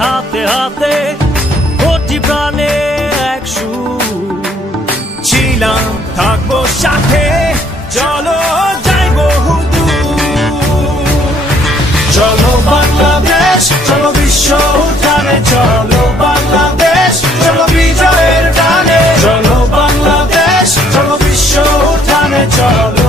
হাতে হাতে কোটি প্রাণে এক সুর ছিলাম থাকবো সাথে চলো যাই বহুদূর চলো বাংলাদেশ চলো বিশ্ব উঠানে চলো বাংলাদেশ চলো বিজয়ের গানে চলো বাংলাদেশ চলো বিশ্ব উঠানে চলো